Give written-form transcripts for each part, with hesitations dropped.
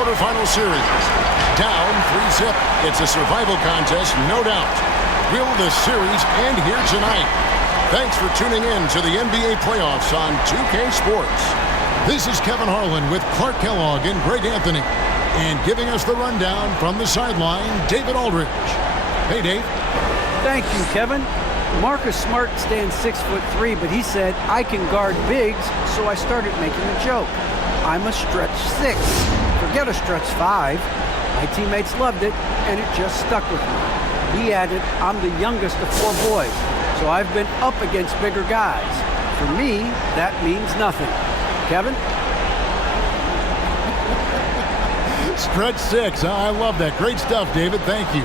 quarterfinal series. Down 3-zip. It's a survival contest, no doubt. Will the series end here tonight? Thanks for tuning in to the NBA playoffs on 2K Sports. This is Kevin Harlan with Clark Kellogg and Greg Anthony. And giving us the rundown from the sideline, David Aldridge. Hey, Dave. Thank you, Kevin. Marcus Smart stands 6'3", but he said, I can guard bigs, so I started making a joke. I'm a stretch 6. Forget a stretch 5. My teammates loved it, and it just stuck with me. He added, I'm the youngest of 4 boys, so I've been up against bigger guys. For me, that means nothing. Kevin? Stretch 6. I love that. Great stuff, David. Thank you.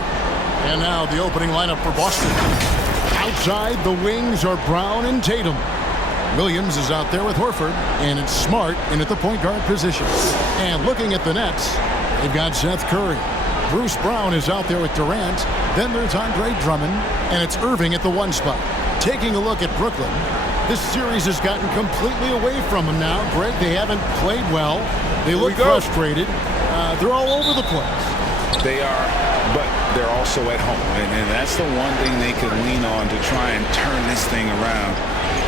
And now the opening lineup for Boston. Outside, the wings are Brown and Tatum. Williams is out there with Horford, and it's Smart in at the point guard position. And looking at the Nets, they've got Seth Curry. Bruce Brown is out there with Durant. Then there's Andre Drummond, and it's Irving at the 1 spot. Taking a look at Brooklyn, this series has gotten completely away from them now. Greg, they haven't played well. They look frustrated. They're all over the place. They are, but they're also at home. And that's the one thing they can lean on to try and turn this thing around.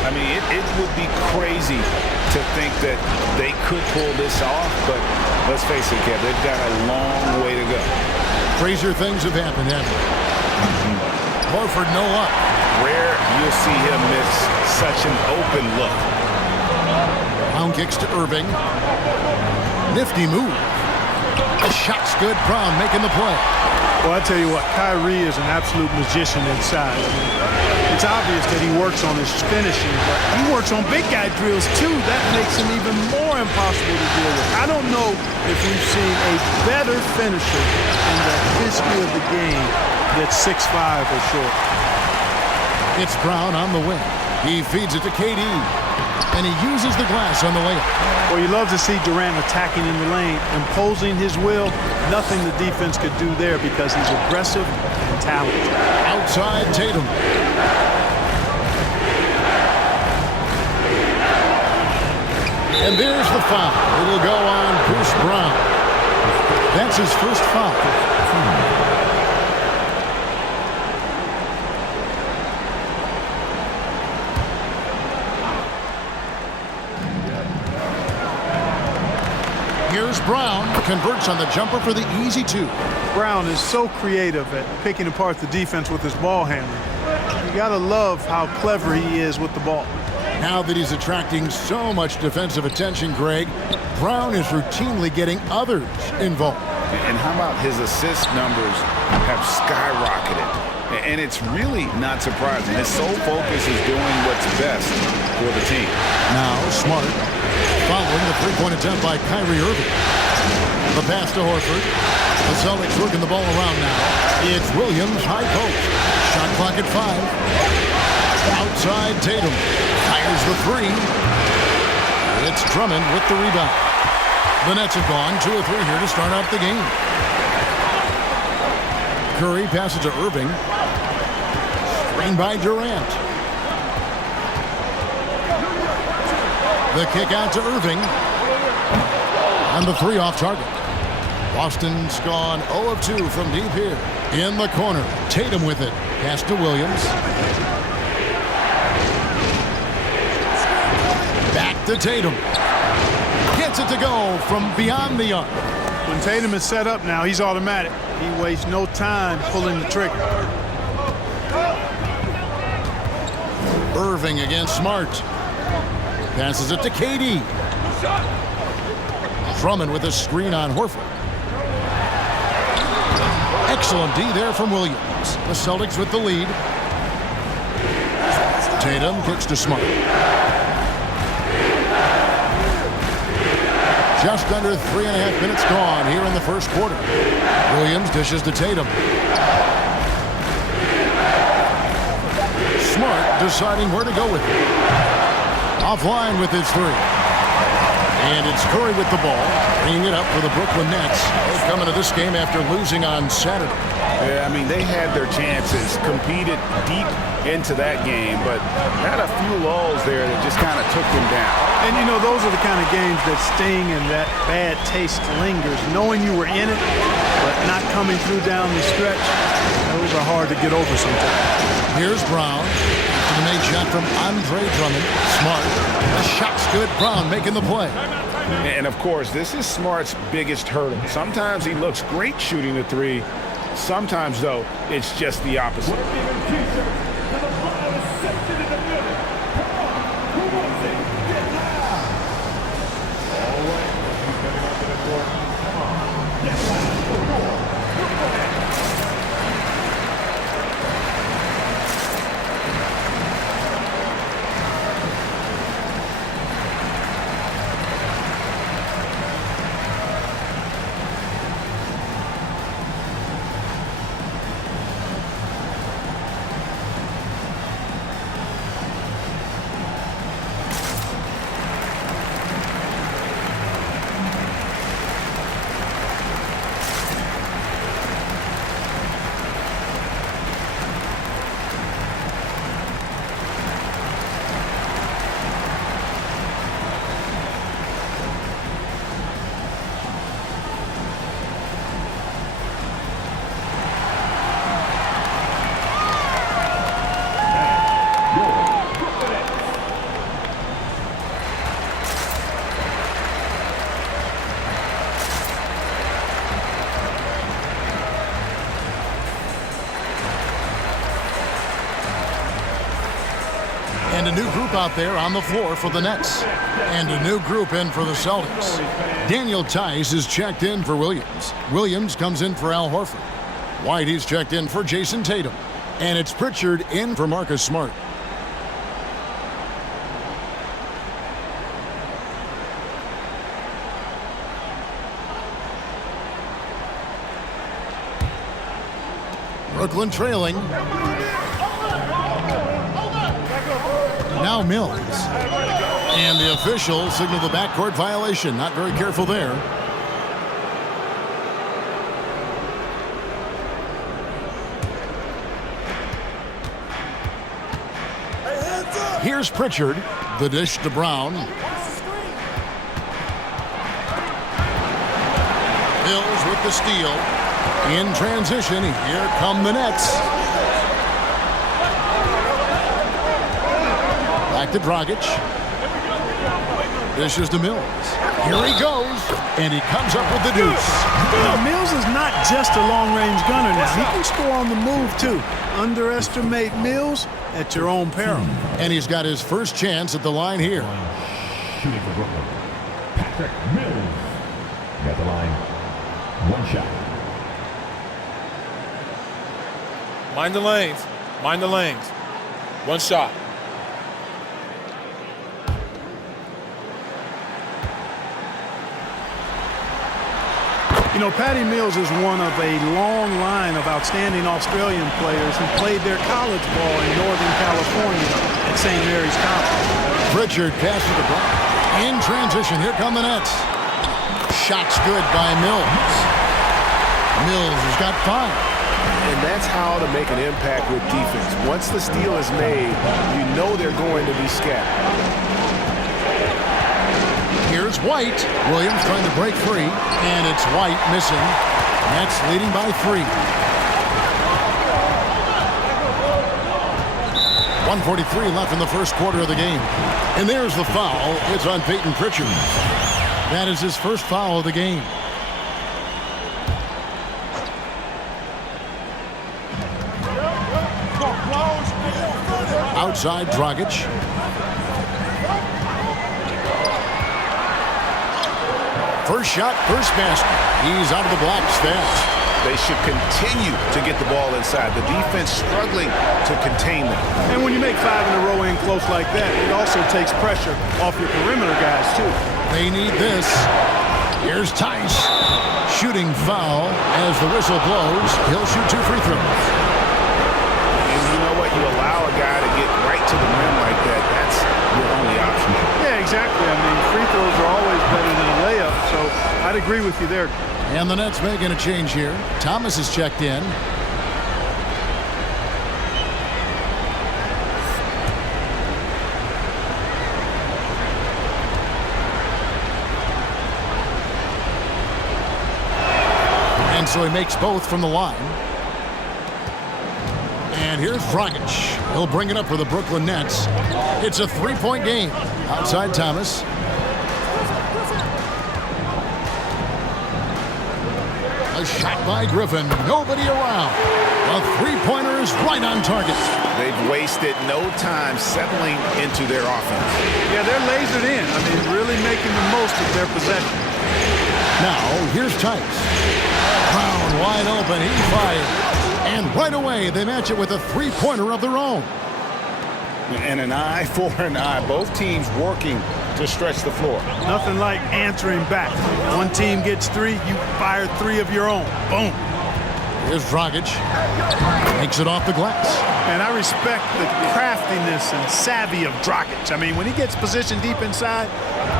I mean, it would be crazy to think that they could pull this off, but let's face it, Kev, they've got a long way to go. Crazier things have happened, haven't they? Horford, no luck. Rare you'll see him miss such an open look. Brown kicks to Irving. Nifty move. The shot's good. Brown making the play. Well, I tell you what, Kyrie is an absolute magician inside. I mean, it's obvious that he works on his finishing, but he works on big guy drills too. That makes him even more impossible to deal with. I don't know if we've seen a better finisher in the history of the game that's 6'5" or short. It's Brown on the wing. He feeds it to KD, and he uses the glass on the layup. Well, you love to see Durant attacking in the lane, imposing his will. Nothing the defense could do there because he's aggressive and talented. Outside Tatum. And there's the foul. It'll go on Bruce Brown. That's his first foul. Here's Brown, converts on the jumper for the easy 2. Brown is so creative at picking apart the defense with his ball handling. You gotta love how clever he is with the ball. Now that he's attracting so much defensive attention, Greg, Brown is routinely getting others involved. And how about his assist numbers have skyrocketed? And it's really not surprising. His sole focus is doing what's best for the team. Now Smart following the 3-point attempt by Kyrie Irving. The pass to Horford. The Celtics working the ball around now. It's Williams, high post. Shot clock at 5. Outside Tatum. Fires the 3. It's Drummond with the rebound. The Nets have gone 2 of 3 here to start out the game. Curry passes to Irving. Screen by Durant. The kick out to Irving. And the 3 off target. Boston's gone 0 of 2 from deep here. In the corner. Tatum with it. Pass to Williams. Back to Tatum. Gets it to go from beyond the arc. When Tatum is set up now, he's automatic. He wastes no time pulling the trigger. Irving against Smart. Passes it to KD. Drummond with a screen on Horford. Excellent D there from Williams. The Celtics with the lead. Tatum kicks to Smart. Just under 3.5 minutes gone here in the first quarter. Williams dishes to Tatum. Smart deciding where to go with it. Offline with his 3. And it's Curry with the ball, bringing it up for the Brooklyn Nets. They've come into this game after losing on Saturday. Yeah, I mean, they had their chances, competed deep into that game, but had a few lulls there that just kind of took them down. And, you know, those are the kind of games that sting and that bad taste lingers. Knowing you were in it, but not coming through down the stretch, those are hard to get over sometimes. Here's Brown. The made shot from Andre Drummond. Smart. The shot's good. Brown making the play. And, of course, this is Smart's biggest hurdle. Sometimes he looks great shooting the three. Sometimes, though, it's just the opposite. And a new group out there on the floor for the Nets. And a new group in for the Celtics. Daniel Tice is checked in for Williams. Williams comes in for Al Horford. White is checked in for Jason Tatum. And it's Pritchard in for Marcus Smart. Brooklyn trailing. Now Mills. And the official signaled the backcourt violation. Not very careful there. Here's Pritchard. The dish to Brown. Mills with the steal. In transition, here come the Nets. Back to Dragic. Dishes to Mills. Here he goes, and he comes up with the deuce. You know, Mills is not just a long-range gunner now. He can score on the move, too. Underestimate Mills at your own peril. And he's got his first chance at the line here. Shooting for Brooklyn. Patrick Mills. Got the line. One shot. Mind the lanes. Mind the lanes. One shot. You know, Patty Mills is one of a long line of outstanding Australian players who played their college ball in Northern California at St. Mary's College. Pritchard passes to Brown. In transition, here come the Nets. Shot's good by Mills. Mills has got 5. And that's how to make an impact with defense. Once the steal is made, you know they're going to be scattered. Here's White. Williams trying to break free, and it's White missing. Nets leading by 3. 1:43 left in the first quarter of the game. And there's the foul. It's on Peyton Pritchard. That is his first foul of the game. Outside Dragic. First shot, first basket. He's out of the blocks fast. They should continue to get the ball inside. The defense struggling to contain them. And when you make 5 in a row in close like that, it also takes pressure off your perimeter guys, too. They need this. Here's Tice. Shooting foul as the whistle blows. He'll shoot 2 free throws. And you know what? You allow a guy to get right to the rim like that. That's your only option. Yeah, exactly. I mean, free throws are always I'd agree with you there. And the Nets making a change here. Thomas is checked in. And so he makes both from the line. And here's Dragic. He'll bring it up for the Brooklyn Nets. It's a three-point game. Outside Thomas. A shot by Griffin. Nobody around. A three-pointer is right on target. They've wasted no time settling into their offense. Yeah, they're lasered in. I mean, really making the most of their possession. Now, here's Tice. Brown wide open. He fires. And right away, they match it with a three-pointer of their own. And an eye for an eye. Both teams working to stretch the floor. Nothing like answering back. One team gets three, you fire three of your own. Boom. Here's Dragic. Makes it off the glass. And I respect the craftiness and savvy of Dragic. I mean, when he gets positioned deep inside,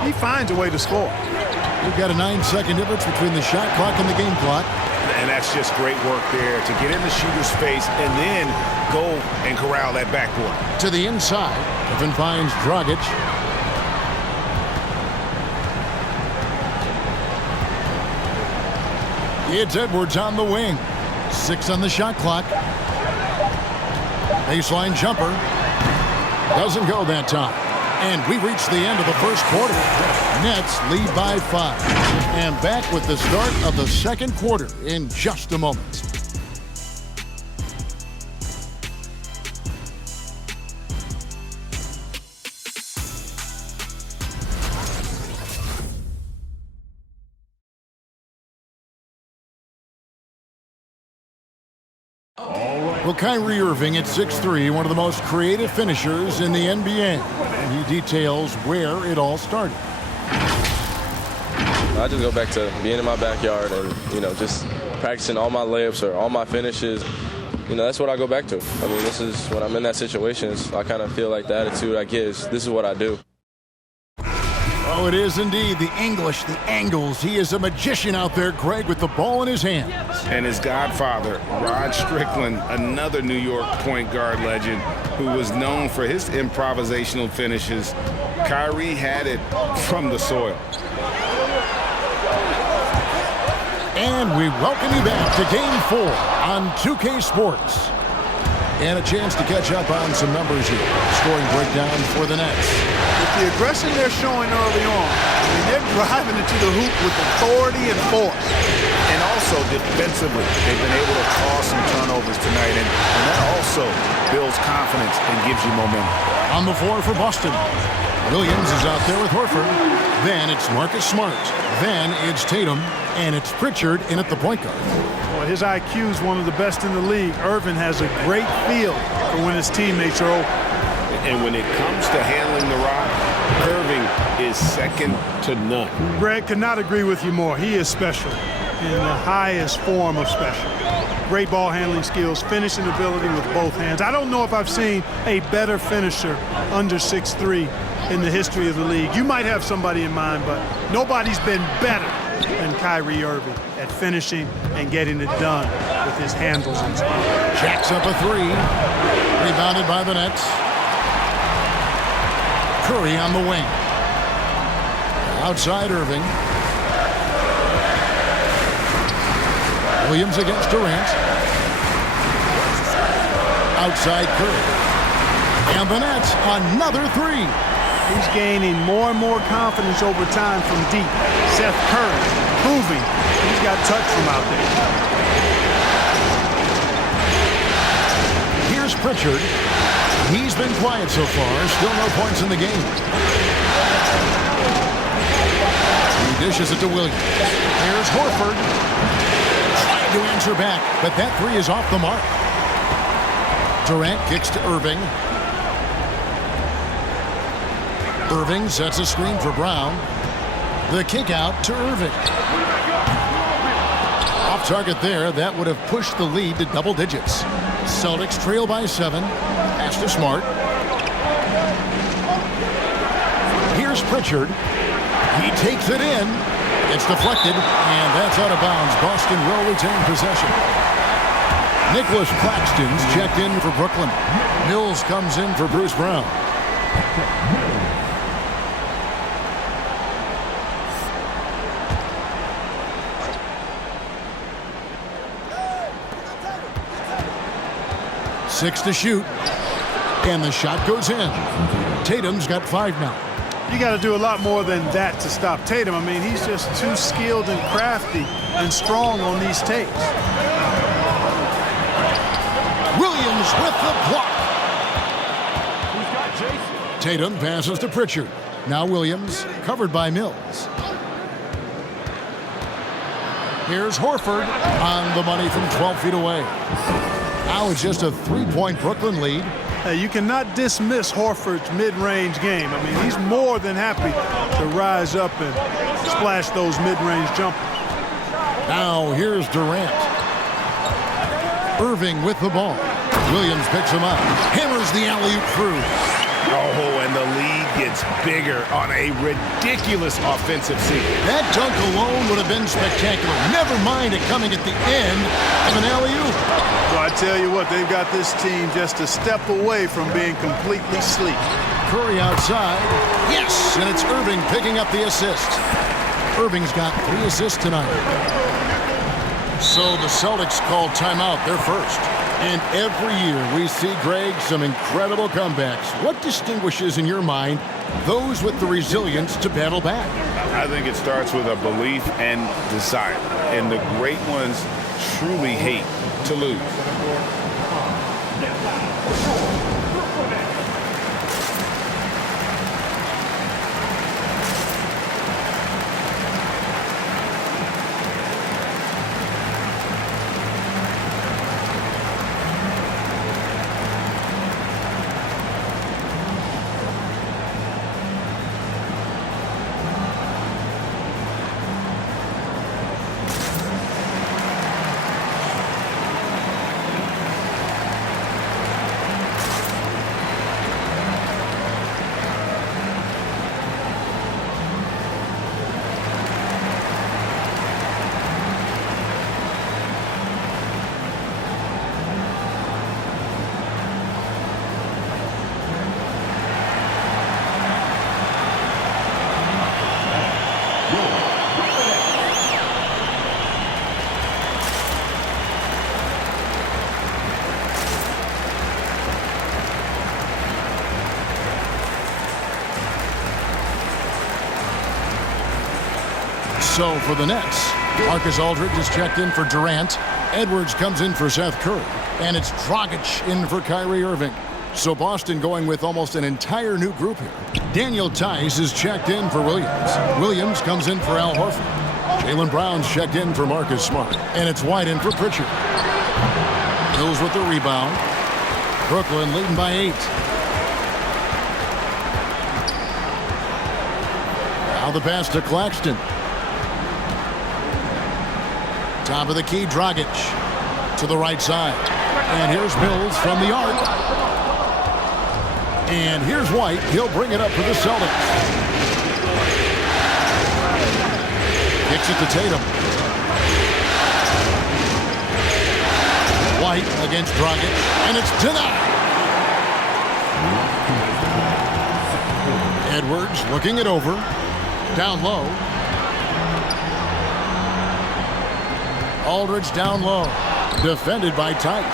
he finds a way to score. We've got a 9-second difference between the shot clock and the game clock. And that's just great work there to get in the shooter's face and then go and corral that backboard. To the inside. Griffin finds Dragic. It's Edwards on the wing. 6 on the shot clock. Baseline jumper. Doesn't go that time. And we reach the end of the first quarter. Nets lead by 5. And back with the start of the second quarter in just a moment. Well, Kyrie Irving at 6'3", one of the most creative finishers in the NBA. And he details where it all started. I just go back to being in my backyard and, just practicing all my layups or all my finishes. That's what I go back to. I mean, this is when I'm in that situation, I kind of feel like the attitude I get is this is what I do. Oh, it is indeed the English, the angles. He is a magician out there, Greg, with the ball in his hands. And his godfather, Rod Strickland, another New York point guard legend who was known for his improvisational finishes. Kyrie had it from the soil. And we welcome you back to Game 4 on 2K Sports. And a chance to catch up on some numbers here. Scoring breakdown for the Nets. With the aggression they're showing early on, they're driving into the hoop with authority and force. And also defensively, they've been able to cause some turnovers tonight. And that also builds confidence and gives you momentum. On the floor for Boston. Williams is out there with Horford. Then it's Marcus Smart. Then it's Tatum. And it's Pritchard in at the point guard. Well, his IQ is one of the best in the league. Irvin has a great feel for when his teammates are open. And when it comes to handling the rock, Irving is second to none. Greg, could not agree with you more. He is special in the highest form of special. Great ball handling skills, finishing ability with both hands. I don't know if I've seen a better finisher under 6'3" in the history of the league. You might have somebody in mind, but nobody's been better than Kyrie Irving at finishing and getting it done with his handles and speed. Jacks up a 3. Rebounded by the Nets. Curry on the wing. Outside Irving. Williams against Durant. Outside Curry. And the Nets, another 3. He's gaining more and more confidence over time from deep. Seth Curry proving he's got touch from out there. Here's Pritchard. He's been quiet so far. Still no points in the game. He dishes it to Williams. Here's Horford. Trying to answer back, but that 3 is off the mark. Durant kicks to Irving. Irving sets a screen for Brown. The kick out to Irving. Off target there. That would have pushed the lead to double digits. Celtics trail by 7. Pass to Smart. Here's Pritchard. He takes it in. It's deflected, and that's out of bounds. Boston will retain possession. Nicholas Claxton's checked in for Brooklyn. Mills comes in for Bruce Brown. Six to shoot, and the shot goes in. Tatum's got 5 now. You got to do a lot more than that to stop Tatum. I mean, he's just too skilled and crafty and strong on these takes. Williams with the block. Tatum passes to Pritchard. Now Williams, covered by Mills. Here's Horford on the money from 12 feet away. Now it's just a 3-point Brooklyn lead. Hey, you cannot dismiss Horford's mid-range game. I mean, he's more than happy to rise up and splash those mid-range jumpers. Now here's Durant. Irving with the ball. Williams picks him up. Hammers the alley-oop through. Oh, and the lead gets bigger on a ridiculous offensive scene. That dunk alone would have been spectacular. Never mind it coming at the end of an alley-oop. Well, I tell you what, they've got this team just a step away from being completely sleek. Curry outside. Yes, and it's Irving picking up the assist. Irving's got 3 assists tonight. So the Celtics call timeout. They're first. And every year we see, Greg, some incredible comebacks. What distinguishes, in your mind, those with the resilience to battle back? I think it starts with a belief and desire. And the great ones truly hate to lose. So for the Nets, Marcus Aldridge is checked in for Durant. Edwards comes in for Seth Curry. And it's Dragic in for Kyrie Irving. So Boston going with almost an entire new group here. Daniel Tice is checked in for Williams. Williams comes in for Al Horford. Jaylen Brown's checked in for Marcus Smart. And it's White in for Pritchard. Mills with the rebound. Brooklyn leading by 8. Now the pass to Claxton. Top of the key, Dragic to the right side. And here's Mills from the arc. And here's White. He'll bring it up for the Celtics. Kicks it to Tatum. White against Dragic. And it's denied. Edwards looking it over. Down low. Aldridge down low. Defended by Tice.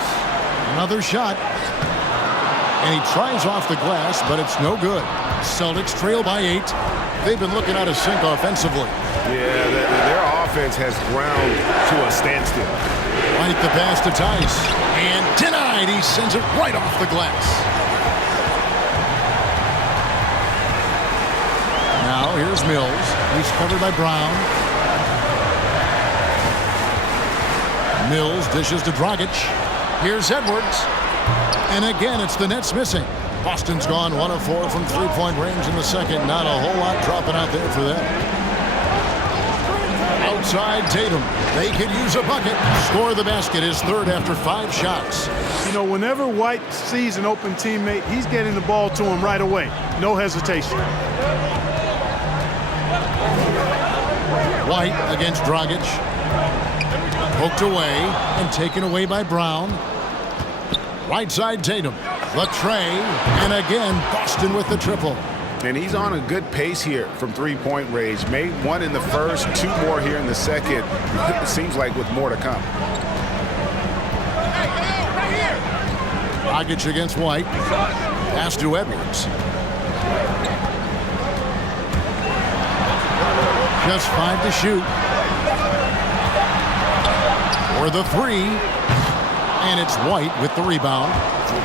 Another shot. And he tries off the glass, but it's no good. Celtics trail by 8. They've been looking out of sync offensively. Yeah, their offense has ground to a standstill. Right the pass to Tice. And denied. He sends it right off the glass. Now here's Mills. He's covered by Brown. Mills dishes to Dragic. Here's Edwards. And again, it's the Nets missing. Boston's gone 1 of 4 from three-point range in the second. Not a whole lot dropping out there for them. Outside Tatum. They could use a bucket. Score the basket, his third after 5 shots. You know, whenever White sees an open teammate, he's getting the ball to him right away. No hesitation. White against Dragic. Poked away and taken away by Brown. Right side Tatum. The tray. And again, Boston with the triple. And he's on a good pace here from three-point range. Made one in the first, two more here in the second. It seems like with more to come. Dragic against White. Pass to Edwards. Just 5 to shoot. For the three. And it's White with the rebound.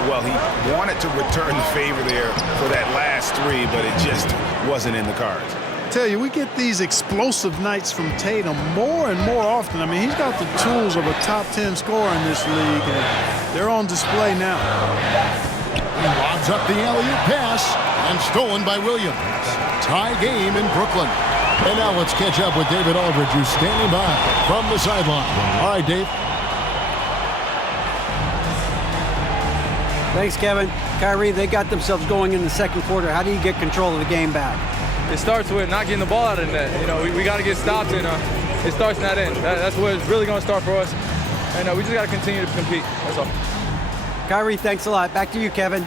Well, he wanted to return the favor there for that last three, but it just wasn't in the cards. Tell you, we get these explosive nights from Tatum more and more often. I mean, he's got the tools of a top 10 scorer in this league, and they're on display now. He lobs up the alley-oop pass and stolen by Williams. Tie game in Brooklyn. And now let's catch up with David Aldridge, who's standing by from the sideline. All right, Dave. Thanks, Kevin. Kyrie, they got themselves going in the second quarter. How do you get control of the game back? It starts with not getting the ball out of the net. You know, we got to get stopped, and it starts in that end. That's where it's really going to start for us. And we just got to continue to compete. That's all. Kyrie, thanks a lot. Back to you, Kevin.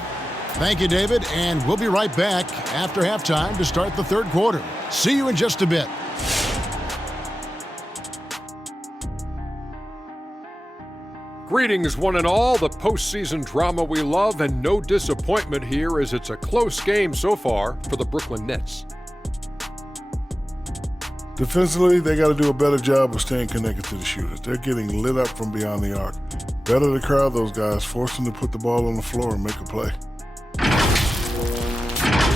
Thank you, David. And we'll be right back after halftime to start the third quarter. See you in just a bit. Greetings, one and all. The postseason drama we love, and no disappointment here as it's a close game so far for the Brooklyn Nets. Defensively, they got to do a better job of staying connected to the shooters. They're getting lit up from beyond the arc. Better to crowd those guys, force them to put the ball on the floor and make a play.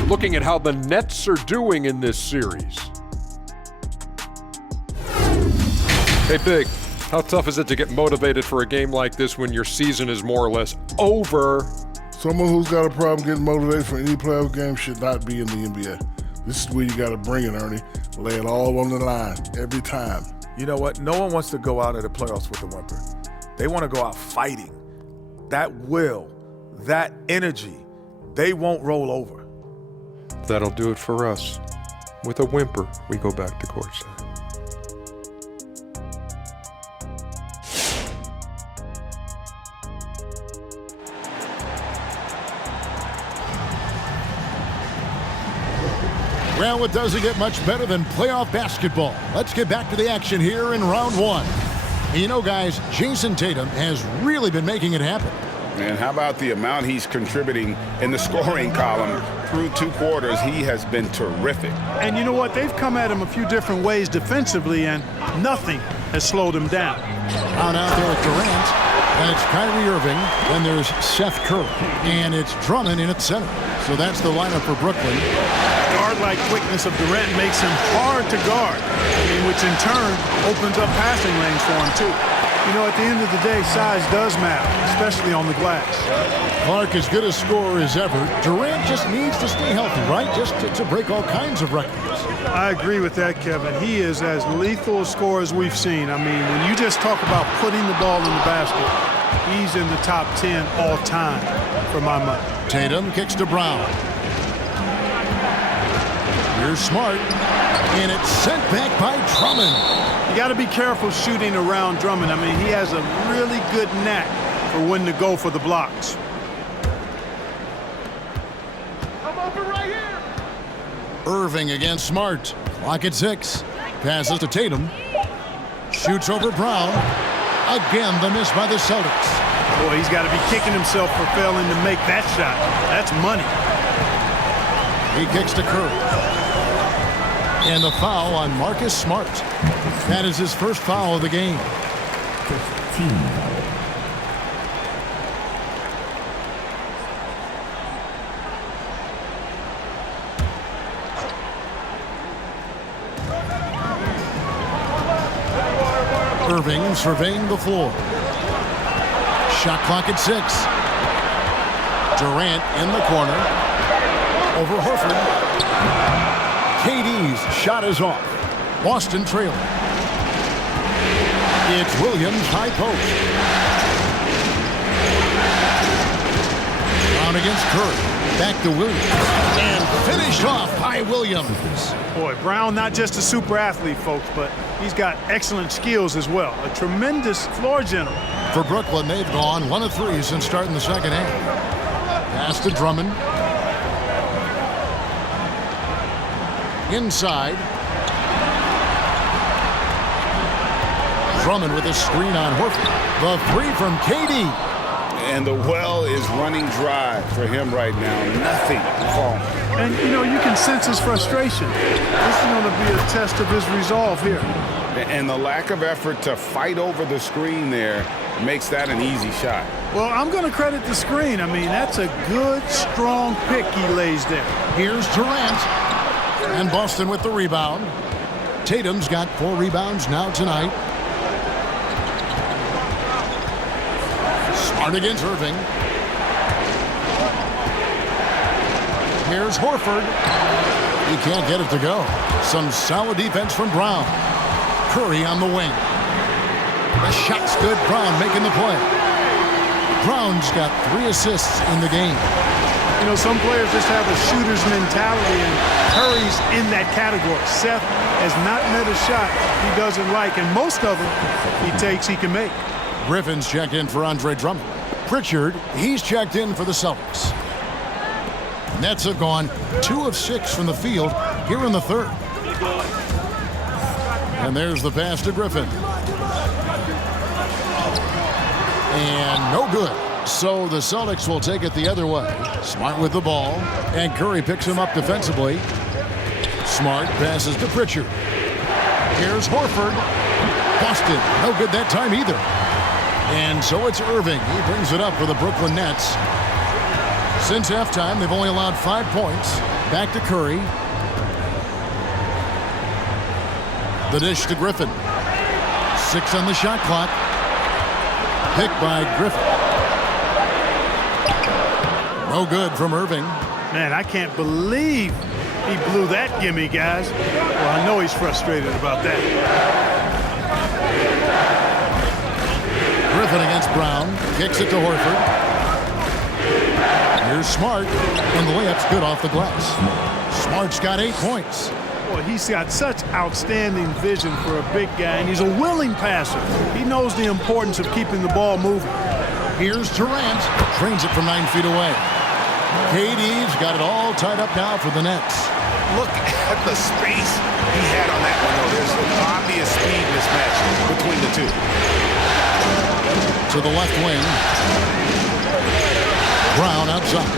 Looking at how the Nets are doing in this series. Hey, Big. How tough is it to get motivated for a game like this when your season is more or less over? Someone who's got a problem getting motivated for any playoff game should not be in the NBA. This is where you got to bring it, Ernie. Lay it all on the line every time. You know what? No one wants to go out of the playoffs with a whimper. They want to go out fighting. That will, that energy, they won't roll over. That'll do it for us. With a whimper, we go back to courtside. Well, it doesn't get much better than playoff basketball. Let's get back to the action here in round one. You know, guys, Jason Tatum has really been making it happen. And how about the amount he's contributing in the scoring column through two quarters? He has been terrific. And you know what? They've come at him a few different ways defensively, and nothing has slowed him down. Down out there with Durant, and it's Kyrie Irving, then there's Seth Curry, and it's Drummond in at center. So that's the lineup for Brooklyn. Guard-like quickness of Durant makes him hard to guard, which in turn opens up passing lanes for him too. You know, at the end of the day, size does matter, especially on the glass. Clark as good a scorer as ever. Durant just needs to stay healthy, right? Just to break all kinds of records. I agree with that, Kevin. He is as lethal a scorer as we've seen. I mean, when you just talk about putting the ball in the basket, he's in the top 10 all time for my money. Tatum kicks to Brown. Here's Smart, and it's sent back by Drummond. You got to be careful shooting around Drummond. I mean, he has a really good knack for when to go for the blocks. I'm open right here. Irving against Smart. Clock at 6. Passes to Tatum. Shoots over Brown. Again, the miss by the Celtics. Boy, he's got to be kicking himself for failing to make that shot. That's money. He kicks to Curry. And the foul on Marcus Smart. That is his first foul of the game. Irving surveying the floor. Shot clock at 6. Durant in the corner. Over Horford. KD's shot is off. Boston trailing. It's Williams high post. Brown against Curry. Back to Williams. And finished off by Williams. Boy, Brown not just a super athlete, folks, but he's got excellent skills as well. A tremendous floor general. For Brooklyn, they've gone 1 of 3 since starting the second half. Pass to Drummond. Inside. Drummond with a screen on Horford. The 3 from KD. And the well is running dry for him right now. Nothing falling. And, you know, you can sense his frustration. This is going to be a test of his resolve here. And the lack of effort to fight over the screen there makes that an easy shot. Well, I'm going to credit the screen. I mean, that's a good, strong pick he lays there. Here's Durant. And Boston with the rebound. Tatum's got 4 rebounds now tonight. Smart against Irving. Here's Horford. He can't get it to go. Some solid defense from Brown. Curry on the wing. The shot's good. Brown making the play. Brown's got 3 assists in the game. You know, some players just have a shooter's mentality, and Curry's in that category. Seth has not met a shot he doesn't like, and most of them he takes he can make. Griffin's checked in for Andre Drummond. Pritchard, he's checked in for the Celtics. Nets have gone 2 of 6 from the field here in the third. And there's the pass to Griffin. And no good. So the Celtics will take it the other way. Smart with the ball. And Curry picks him up defensively. Smart passes to Pritchard. Here's Horford. Busted. No good that time either. And so it's Irving. He brings it up for the Brooklyn Nets. Since halftime, they've only allowed 5 points. Back to Curry. The dish to Griffin. 6 on the shot clock. Picked by Griffin. No good from Irving. Man, I can't believe he blew that gimme, guys. Well, I know he's frustrated about that. Griffin against Brown. Kicks it to Horford. Here's Smart. And the layup's good off the glass. Smart's got 8 points. Boy, he's got such outstanding vision for a big guy, and he's a willing passer. He knows the importance of keeping the ball moving. Here's Durant. Trains it from 9 feet away. KD's got it all tied up now for the Nets. Look at the space he had on that one, though. There's an obvious speed mismatch between the two. To the left wing. Brown outside.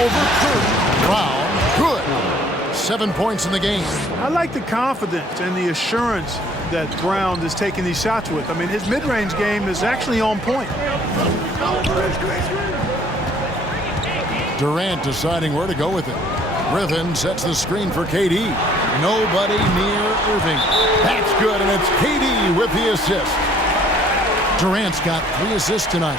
Over Curry. Brown. Good. 7 points in the game. I like the confidence and the assurance that Brown is taking these shots with. I mean, his mid-range game is actually on point. Durant deciding where to go with it. Griffin sets the screen for KD. Nobody near Irving. That's good, and it's KD with the assist. Durant's got 3 assists tonight.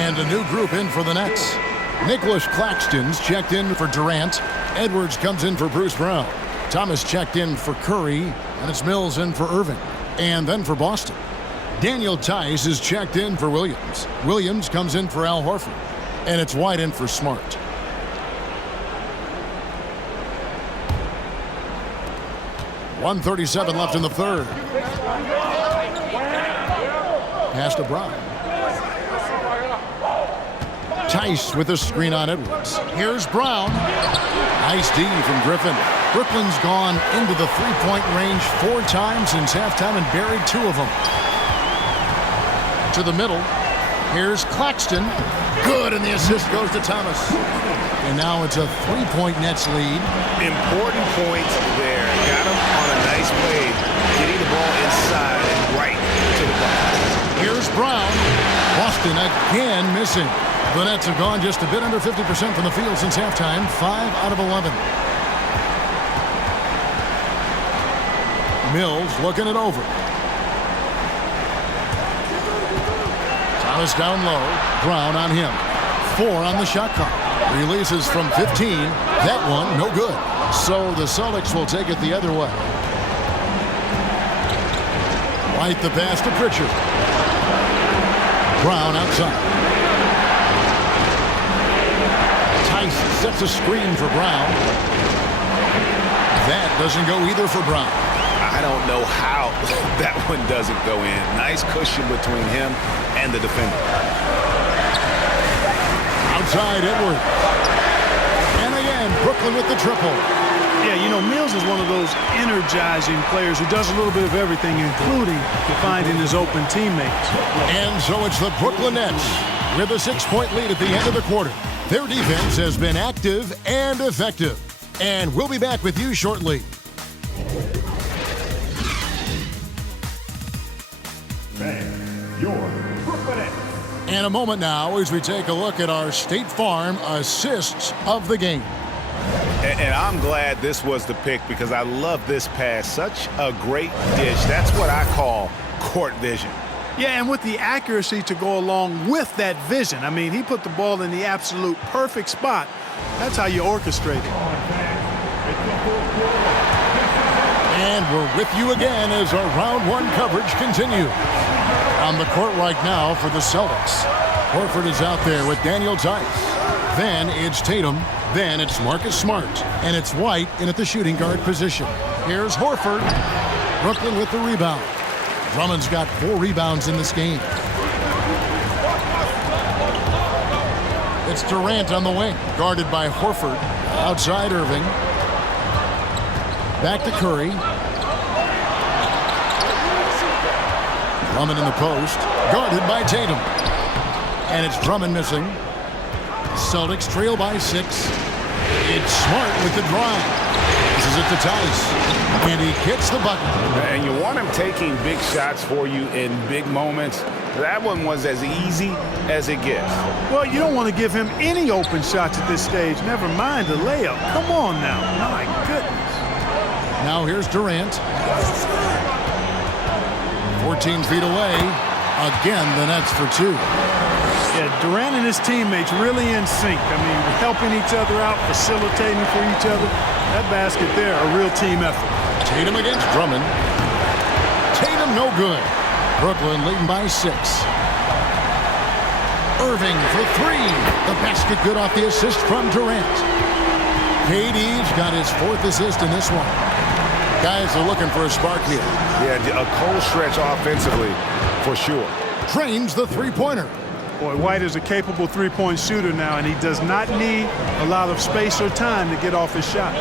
And a new group in for the Nets. Nicholas Claxton's checked in for Durant. Edwards comes in for Bruce Brown. Thomas checked in for Curry. And it's Mills in for Irving. And then for Boston. Daniel Tice is checked in for Williams. Williams comes in for Al Horford. And it's wide in for Smart. .137 left in the third. Pass to Brown. Tice with a screen on Edwards. Here's Brown. Nice D from Griffin. Brooklyn's gone into the three-point range 4 times since halftime and buried 2 of them. To the middle. Here's Claxton. Good, and the assist goes to Thomas. And now it's a 3-point Nets lead. Important points there. Got him on a nice play, getting the ball inside and right to the bucket. Here's Brown. Boston again missing. The Nets have gone just a bit under 50% from the field since halftime. 5 out of 11. Mills looking it over. Thomas down low. Brown on him. 4 on the shot clock. Releases from 15. That one, no good. So the Celtics will take it the other way. White the pass to Pritchard. Brown outside. Tice sets a screen for Brown. That doesn't go either for Brown. I don't know how that one doesn't go in. Nice cushion between him and the defender. Outside Edwards. And again, Brooklyn with the triple. Yeah, you know, Mills is one of those energizing players who does a little bit of everything, including finding his open teammates. And so it's the Brooklyn Nets with a 6-point lead at the end of the quarter. Their defense has been active and effective. And we'll be back with you shortly. Your Brooklyn Nets. And a moment now as we take a look at our State Farm assists of the game. And I'm glad this was the pick because I love this pass. Such a great dish. That's what I call court vision. Yeah, and with the accuracy to go along with that vision. I mean, he put the ball in the absolute perfect spot. That's how you orchestrate it. And we're with you again as our round 1 coverage continues. On the court right now for the Celtics. Horford is out there with Daniel Tice. Then it's Tatum. Then it's Marcus Smart. And it's White in at the shooting guard position. Here's Horford. Brooklyn with the rebound. Drummond's got 4 rebounds in this game. It's Durant on the wing, guarded by Horford. Outside Irving. Back to Curry. Drummond in the post, guarded by Tatum. And it's Drummond missing. Celtics trail by 6. It's Smart with the drive. This is it to Tice. And he gets the bucket. And you want him taking big shots for you in big moments. That one was as easy as it gets. Well, you don't want to give him any open shots at this stage. Never mind a layup. Come on now. My goodness. Now here's Durant. 14 feet away. Again, the Nets for 2. Yeah, Durant and his teammates really in sync. I mean, helping each other out, facilitating for each other. That basket there, a real team effort. Tatum against Drummond. Tatum no good. Brooklyn leading by 6. Irving for 3. The basket good off the assist from Durant. KD's got his 4th assist in this one. Guys are looking for a spark here. Yeah, a cold stretch offensively, for sure. Drains the three-pointer. Boy, White is a capable three-point shooter now, and he does not need a lot of space or time to get off his shot.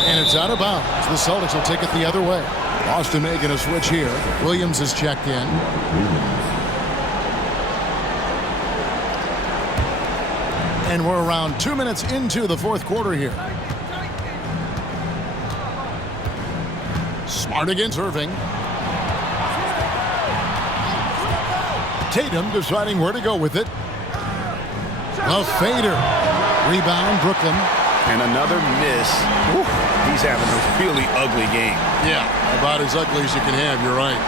And it's out of bounds. The Celtics will take it the other way. Boston making a switch here. Williams is checked in. And we're around 2 minutes into the 4th quarter here. Smart against Irving. Tatum deciding where to go with it. A fader. Rebound, Brooklyn. And another miss. Whew. He's having a really ugly game. Yeah, about as ugly as you can have, you're right.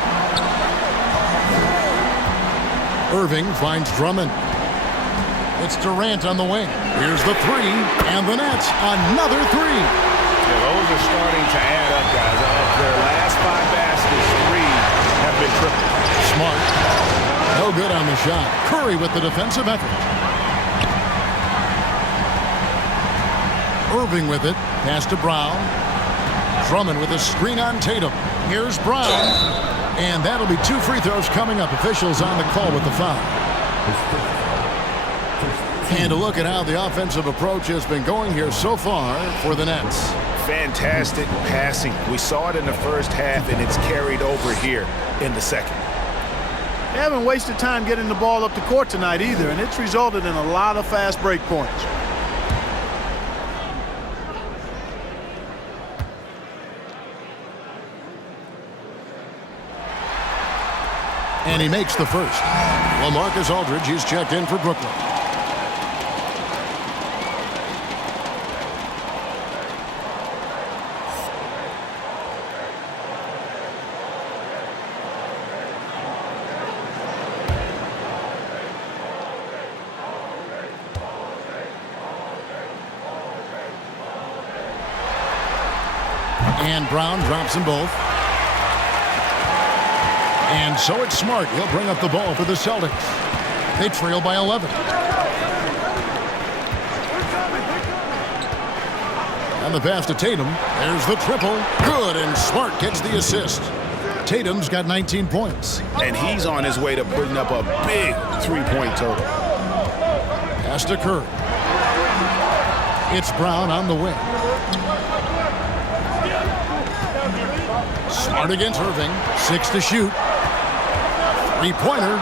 Irving finds Drummond. It's Durant on the wing. Here's the 3, and the Nets, another 3. Yeah, those are starting to add up, guys. Of their last 5 baskets, 3 have been tripled. Smart. No good on the shot. Curry with the defensive effort. Irving with it. Pass to Brown. Drummond with a screen on Tatum. Here's Brown. And that'll be 2 free throws coming up. Officials on the call with the foul. And a look at how the offensive approach has been going here so far for the Nets. Fantastic passing. We saw it in the first half, and it's carried over here in the second. They haven't wasted time getting the ball up the court tonight either, and it's resulted in a lot of fast break points. And he makes the first. Well, Marcus Aldridge, he's checked in for Brooklyn. And Brown drops them both. And so it's Smart. He'll bring up the ball for the Celtics. They trail by 11. And the pass to Tatum. There's the triple. Good, and Smart gets the assist. Tatum's got 19 points. And he's on his way to putting up a big three-point total. Pass to Curry. It's Brown on the wing. Smart against Irving. 6 to shoot. Three-pointer.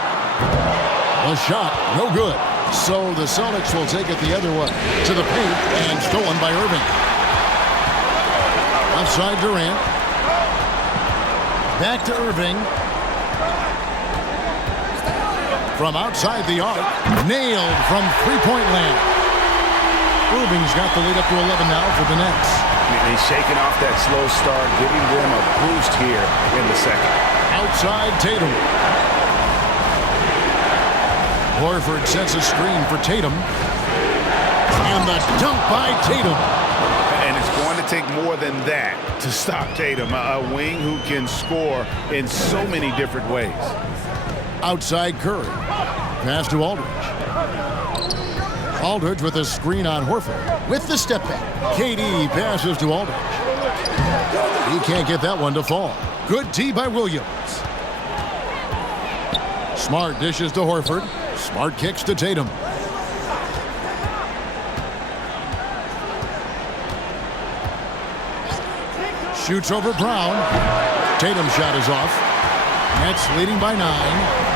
The shot, no good. So the Celtics will take it the other way. To the paint, and stolen by Irving. Outside Durant. Back to Irving. From outside the arc. Nailed from three-point land. Irving's got the lead up to 11 now for the Nets. He's shaking off that slow start, giving them a boost here in the second. Outside Tatum. Horford sets a screen for Tatum. And the dunk by Tatum. And it's going to take more than that to stop Tatum, a wing who can score in so many different ways. Outside Curry. Pass to Aldridge. Aldridge with a screen on Horford. With the step back. KD passes to Aldridge. He can't get that one to fall. Good D by Williams. Smart dishes to Horford. Smart kicks to Tatum. Shoots over Brown. Tatum's shot is off. Nets leading by 9.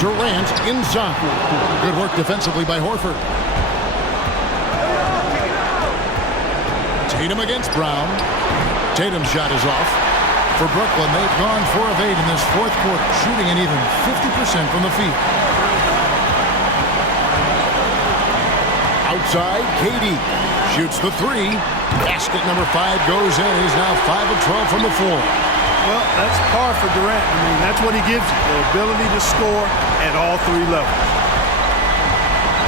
Durant inside. Good work defensively by Horford. Tatum against Brown. Tatum's shot is off. For Brooklyn, they've gone 4 of 8 in this fourth quarter, shooting an even 50% from the field. Outside, KD shoots the 3. Basket number 5 goes in. He's now 5 of 12 from the floor. Well, that's par for Durant. I mean, that's what he gives you, the ability to score at all 3 levels.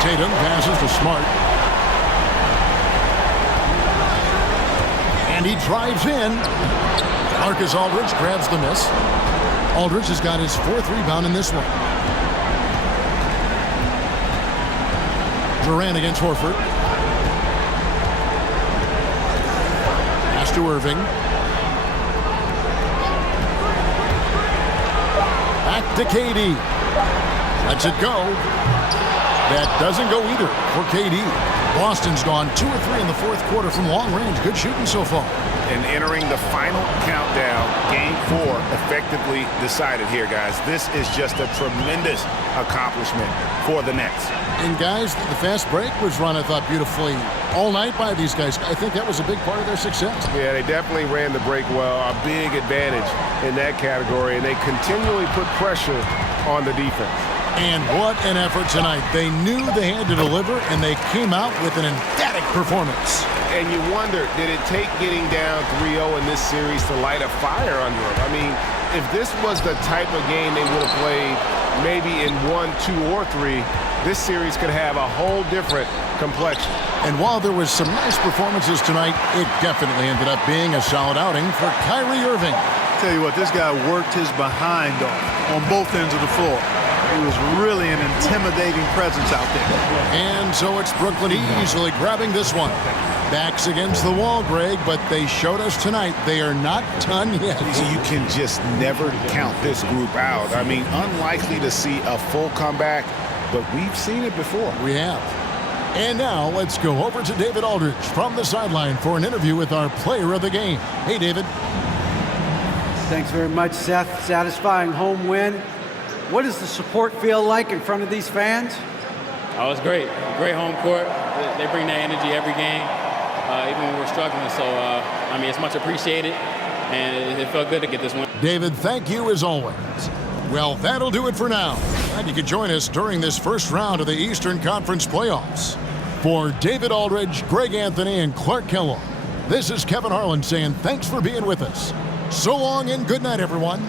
Tatum passes to Smart. And he drives in. Marcus Aldridge grabs the miss. Aldridge has got his 4th rebound in this one. Durant against Horford. Pass to Irving. Back to KD. Lets it go. That doesn't go either for KD. Boston's gone 2 or 3 in the fourth quarter from long range. Good shooting so far. And entering the final countdown, Game 4 effectively decided here, guys. This is just a tremendous accomplishment for the Nets. And guys, the fast break was run, I thought, beautifully all night by these guys. I think that was a big part of their success. Yeah, they definitely ran the break well. A big advantage in that category, and they continually put pressure on the defense. And what an effort tonight. They knew they had to deliver, and they came out with an emphatic performance. And you wonder, did it take getting down 3-0 in this series to light a fire under them? I mean, if this was the type of game they would have played maybe in 1, 2, or 3, this series could have a whole different complexion. And while there was some nice performances tonight, it definitely ended up being a solid outing for Kyrie Irving. Tell you what, this guy worked his behind off on both ends of the floor. He was really an intimidating presence out there. And so it's Brooklyn easily grabbing this one. Backs against the wall, Greg, but they showed us tonight they are not done yet. You can just never count this group out. I mean, unlikely to see a full comeback, but we've seen it before. We have. And now let's go over to David Aldridge from the sideline for an interview with our player of the game. Hey, David. Thanks very much, Seth. Satisfying home win. What does the support feel like in front of these fans? Oh, it's great. Great home court. They bring that energy every game, even when we're struggling. So, I mean, it's much appreciated, and it felt good to get this win. David, thank you as always. Well, that'll do it for now. And you can join us during this first round of the Eastern Conference playoffs. For David Aldridge, Greg Anthony, and Clark Kellogg, this is Kevin Harlan saying thanks for being with us. So long and good night, everyone.